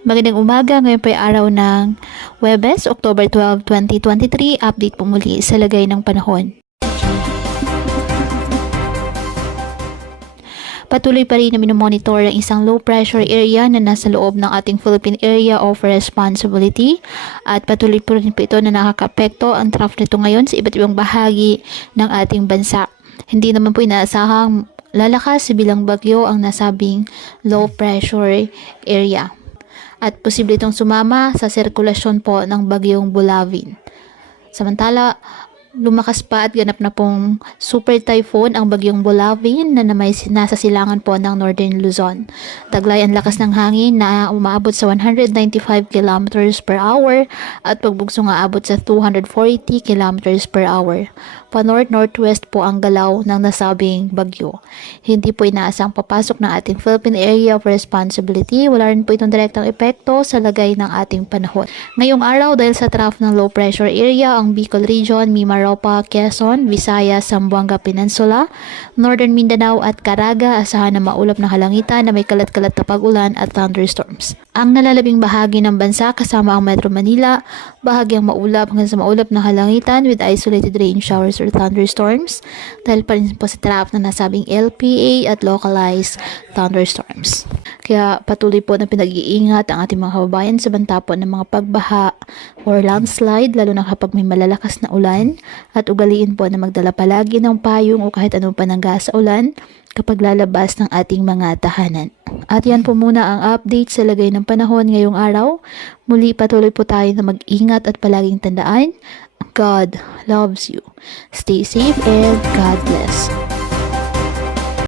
Magandang umaga, ngayon po ay araw ng Huwebes, October 12, 2023. Update po muli sa lagay ng panahon. Patuloy pa rin na minomonitor ang isang low pressure area na nasa loob ng ating Philippine Area of Responsibility at patuloy po rin po ito na nakakaapekto ang trough nito ngayon sa iba't ibang bahagi ng ating bansa. Hindi naman po inaasahang lalakas bilang bagyo ang nasabing low pressure area. At posible itong sumama sa sirkulasyon po ng bagyong Bulavin. Samantala, lumakas pa at ganap na pong super typhoon ang bagyong Bulavin na nasa silangan po ng Northern Luzon. Taglay ang lakas ng hangin na umaabot sa 195 km per hour at pagbugso nga abot sa 240 km per hour. Pa-north-northwest po ang galaw ng nasabing bagyo. Hindi po inaasang papasok ng ating Philippine Area of Responsibility. Wala rin po itong direktang epekto sa lagay ng ating panahon. Ngayong araw, dahil sa trough ng low pressure area, ang Bicol Region, Mimaropa, Quezon, Visayas, Zamboanga Peninsula, Northern Mindanao at Caraga, asahan na maulap na kalangitan na may kalat-kalat na pag-ulan at thunderstorms. Ang nalalabing bahagi ng bansa kasama ang Metro Manila, bahagyang maulap hanggang sa maulap na kalangitan with isolated rain showers or thunderstorms dahil pa rin po sa trough na nasabing LPA at localized thunderstorms. Kaya patuloy po na pinag-iingat ang ating mga kababayan sa banta po ng mga pagbaha or landslide lalo na kapag may malalakas na ulan at ugaliin po na magdala palagi ng payong o kahit anong panangga sa ulan kapag lalabas ng ating mga tahanan. At yan po muna ang update sa lagay ng panahon ngayong araw. Muli patuloy po tayo na mag-ingat at palaging tandaan, God loves you. Stay safe and God bless.